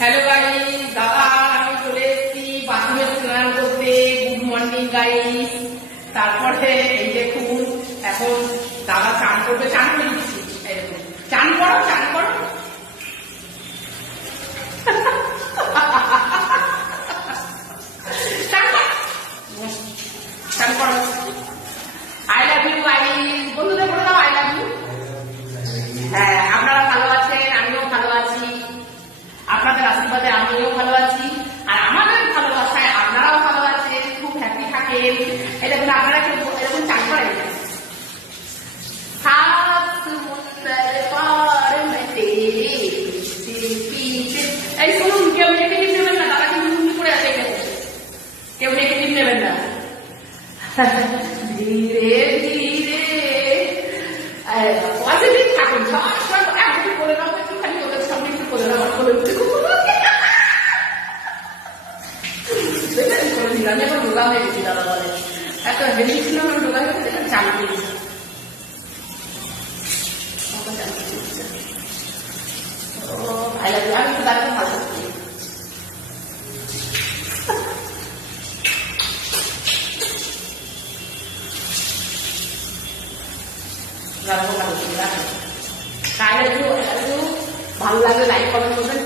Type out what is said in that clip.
Hello guys, दादा আমি চলে এসেছি বাথরুমে স্নান করতে। Good morning guys. তারপরে এই দেখুন এখন দাদা চান করবে, চান করে দিচ্ছি। এই দেখুন, চান করো চান করো। চান করো। আই লাভ ইউ গাইস, বন্ধুদের বলে দাও আই লাভ ইউ। হ্যাঁ, আপনারা ভালো আছেন, আমিও ভালো আছি। আপনাদের আশীর্বাদে আমিও ভালো আছি, আর আমাদের ভালোবাসায় আপনারাও ভালো আছেন, খুব হ্যাপি থাকেন। এই দেখুন আপনারা এরকম চান করেন। এই শুনুন, কেউ নেগেটিভ নেবেন না, দাদা কিন্তু লুঙ্গি পড়ে আছে, কেউ নেগেটিভ নেবেন না। ধীরে ধীরে পজিটিভ থাকুন, সবসময় একটু করে নাও, একটুখানি ওদের সামনে একটু করে নাও, করে দিলাম। এখন রোগা হয়ে গেছি, দাদা বলে এত হেভি ছিল, রোগা হয়ে গেছে, চান দিয়েছি। ভাই লাগে, আমি তো দাঁড়িয়ে ভালো থাকি। ভালো লাগলে লাইক কমেন্ট করবেন।